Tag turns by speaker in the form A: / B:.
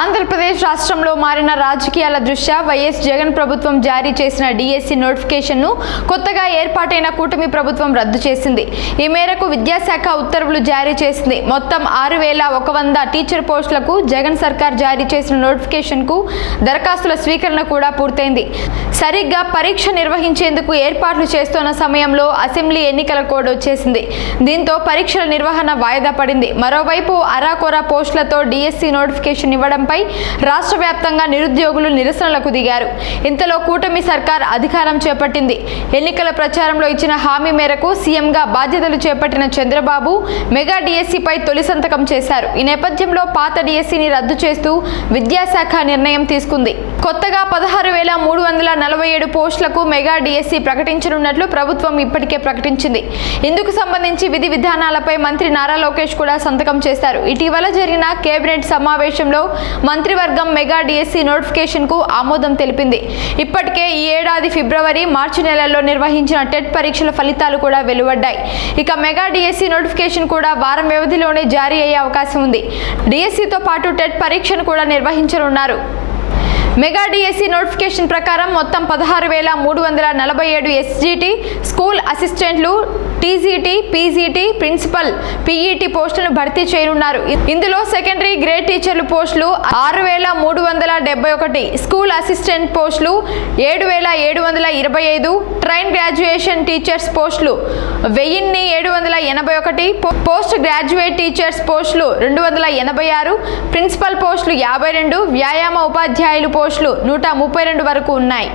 A: ఆంధ్రప్రదేశ్ రాష్ట్రంలో మారిన రాజకీయాల దృష్ట్యా వైఎస్ జగన్ ప్రభుత్వం జారీ చేసిన డిఎస్సి నోటిఫికేషన్ను కొత్తగా ఏర్పాటైన కూటమి ప్రభుత్వం రద్దు చేసింది. ఈ మేరకు విద్యాశాఖ ఉత్తర్వులు జారీ చేసింది. మొత్తం ఆరు వేల ఒక వంద టీచర్ పోస్టులకు జగన్ సర్కార్ జారీ చేసిన నోటిఫికేషన్కు దరఖాస్తుల స్వీకరణ కూడా పూర్తయింది. సరిగ్గా పరీక్ష నిర్వహించేందుకు ఏర్పాట్లు చేస్తున్న సమయంలో అసెంబ్లీ ఎన్నికల కోడ్ వచ్చేసింది. దీంతో పరీక్షల నిర్వహణ వాయిదా పడింది. మరోవైపు అరాకొరా పోస్టులతో డిఎస్సి నోటిఫికేషన్ ఇవ్వడం ఇవ్వడంపై రాష్ట్ర వ్యాప్తంగా నిరుద్యోగులు నిరసనలకు దిగారు. ఇంతలో కూటమి సర్కార్ అధికారం చేపట్టింది. ఎన్నికల ప్రచారంలో ఇచ్చిన హామీ మేరకు సీఎంగా బాధ్యతలు చేపట్టిన చంద్రబాబు మెగా డిఎస్సిపై తొలి సంతకం చేశారు. ఈ నేపథ్యంలో పాత డిఎస్సిని రద్దు చేస్తూ విద్యాశాఖ నిర్ణయం తీసుకుంది. కొత్తగా పదహారు వేల మూడు వందల నలభై ఏడు పోస్టులకు మెగా డిఎస్సి ప్రకటించనున్నట్లు ప్రభుత్వం ఇప్పటికే ప్రకటించింది. ఇందుకు సంబంధించి విధి విధానాలపై మంత్రి నారా లోకేష్ కూడా సంతకం చేశారు. ఇటీవల జరిగిన కేబినెట్ సమావేశంలో మంత్రివర్గం మెగా డిఎస్సి నోటిఫికేషన్కు ఆమోదం తెలిపింది. ఇప్పటికే ఈ ఏడాది ఫిబ్రవరి మార్చి నెలల్లో నిర్వహించిన టెట్ పరీక్షల ఫలితాలు కూడా వెలువడ్డాయి. ఇక మెగా డిఎస్సి నోటిఫికేషన్ కూడా వారం వ్యవధిలోనే జారీ అయ్యే అవకాశం ఉంది. డిఎస్సితో పాటు టెట్ పరీక్షను కూడా నిర్వహించనున్నారు. మెగా డిఎస్సి నోటిఫికేషన్ ప్రకారం మొత్తం పదహారు వేల మూడు వందల నలభై ఏడు ఎస్జిటి స్కూల్ అసిస్టెంట్లు టీజీటీ పీజీటీ ప్రిన్సిపల్ పీఈటీ పోస్టులను భర్తీ చేయనున్నారు. ఇందులో సెకండరీ గ్రేడ్ టీచర్లు పోస్టులు ఆరు వేల మూడు వందల డెబ్బై ఒకటి స్కూల్ అసిస్టెంట్ పోస్టులు ఏడు వేల ఏడు వందల ఇరవై ఐదు ట్రైన్ గ్రాడ్యుయేషన్ టీచర్స్ పోస్టులు వెయ్యిన్ని ఏడు వందల ఎనభై ఒకటి పో- పోస్ట్ గ్రాడ్యుయేట్ టీచర్స్ పోస్టులు రెండు వందల ఎనభై ఆరు ప్రిన్సిపల్ పోస్టులు యాభై రెండు వ్యాయామ ఉపాధ్యాయులు పోస్టులు నూట ముప్పై రెండు వరకు ఉన్నాయి.